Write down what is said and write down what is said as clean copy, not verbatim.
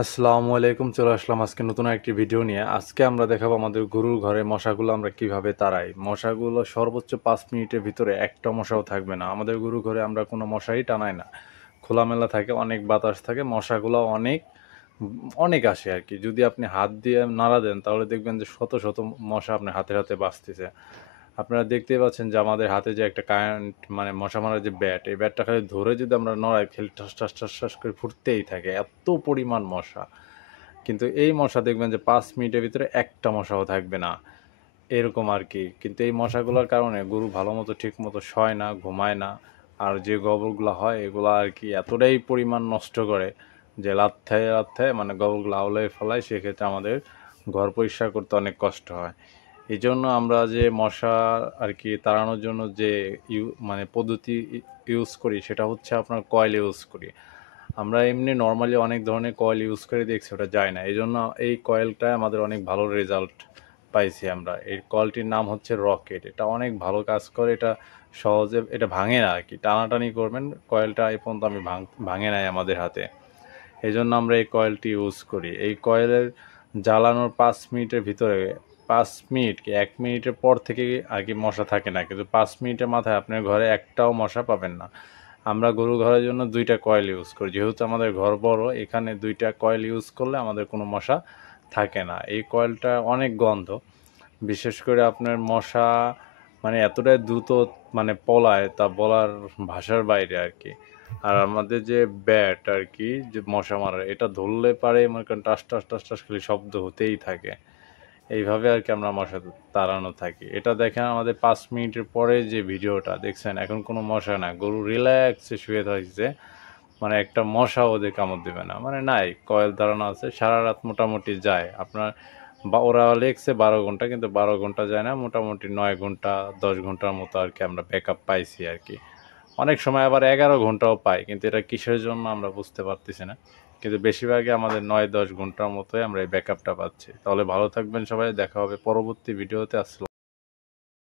আসসালামু আলাইকুম। চলে আসলাম আজকে নতুন একটি ভিডিও নিয়ে। আজকে আমরা দেখাবো আমাদের গরুর ঘরে মশাগুলো আমরা কিভাবে তাড়াই। মশাগুলো সর্বোচ্চ ৫ মিনিটের ভিতরে একটা মশাও থাকবে না। আমাদের গরুর ঘরে আমরা কোনো মশাই টানাই না। খোলামেলা থাকে, অনেক বাতাস থাকে, মশাগুলো অনেক আসে আরকি। যদি আপনি হাত দিয়ে নাড়া দেন তাহলে দেখবেন যে শত, শত মশা আপনার হাতে, হাতে বাজতেছে। আপনারা দেখতেই পাচ্ছেন যে আমাদের হাতে যে একটা কারেন্ট মানে মশা মারার যে ব্যাট, এই ব্যাটটা খালি ধরে যদি আমরা নড়াই খালি ঠাস, ঠাস, ঠাস, ঠাস করে ফুটতেই থাকে। এত পরিমাণ মশা। কিন্তু এই মশা দেখবেন যে ৫ মিনিটের ভিতরে একটা মশাও থাকবে না। এরকম আরকি। কিন্তু এই মশাগুলার কারণে গরু ভালোমতো ঠিকমতো শয় না, ঘুমায় না। আর যে গোবরগুলা হয় এগুলা আরকি এতটাই পরিমাণ নষ্ট করে যে লাথ্যায়, লাথ্যায় মানে গোবরগুলো আউলায় ফেলায়, সেক্ষেত্রে আমাদের ঘর পরিষ্কার করতে অনেক কষ্ট হয়। এজন্য আমরা যে মশা আরকি তাড়ানোর জন্য যে মানে পদ্ধতি ইউজ করি সেটা হচ্ছে আপনার কয়েল ইউজ করি। আমরা এমনি নরমালি অনেক ধরনের কয়েল ইউজ করে দেখছি, ওটা যায় না। এজন্য এই কয়েলটায় আমাদের অনেক ভালো রেজাল্ট পাইছি আমরা। এই কয়েলটির নাম হচ্ছে রকেট। এটা অনেক ভালো কাজ করে। এটা সহজে এটা ভাঙে না আরকি। টানাটানি করবেন, কয়েলটা এই পর্যন্ত আমি ভাঙে নাই আমাদের হাতে। এজন্য আমরা এই কয়েলটি ইউজ করি। এই কয়েলের জ্বালানোর ৫ মিনিটের ভিতরে ৫ মিনিট কি ১ মিনিটের পর থেকে আরকি মশা থাকে না। কিন্তু ৫ মিনিটের মাথায় আপনার ঘরে একটাও মশা পাবেন না। আমরা গরুর ঘরের জন্য ২ টা কয়েল ইউজ করি। যেহেতু আমাদের ঘর বড়, এখানে ২ টা কয়েল ইউজ করলে আমাদের কোনো মশা থাকে না। এই কয়েলটা অনেক গন্ধ। বিশেষ করে আপনার মশা মানে এতটাই দ্রুত মানে পলায় তা বলার ভাষার বাইরে আরকি। আর আমাদের যে ব্যাট আরকি, যে মশা মারার, এটা ধরলে পারে মনে করেন টাস, টাস, টাস, টাস খালি শব্দ হতেই থাকে। এইভাবে আরকি আমরা মশা তাড়ানো থাকি। এটা দেখেন আমাদের ৫ মিনিটের পরে যে ভিডিওটা দেখছেন, এখন কোনো মশা নাই। গরু রিল্যাক্সে শুয়ে থাকছে। মানে একটা মশাও ওদের কামড় দিবে না। মানে নাই, কয়েল দাঁড়ানো আছে। সারারাত মোটামুটি যায়। আপনার বা ওরা লেখছে ১২ ঘন্টা, কিন্তু ১২ ঘন্টা যায় না। মোটামুটি ৯ ঘন্টা ১০ ঘন্টার মতো আরকি আমরা ব্যাকআপ পাইছি আরকি। অনেক সময় আবার ১১ ঘন্টাও পাই। কিন্তু এটা কিসের জন্য আমরা বুঝতে পারতেছি না। কিন্তু বেশিরভাগই আমাদের ৯-১০ ঘন্টার মতোই আমরা এই ব্যাকআপটা পাচ্ছি। তাহলে ভালো থাকবেন সবাই। দেখা হবে পরবর্তী ভিডিওতে।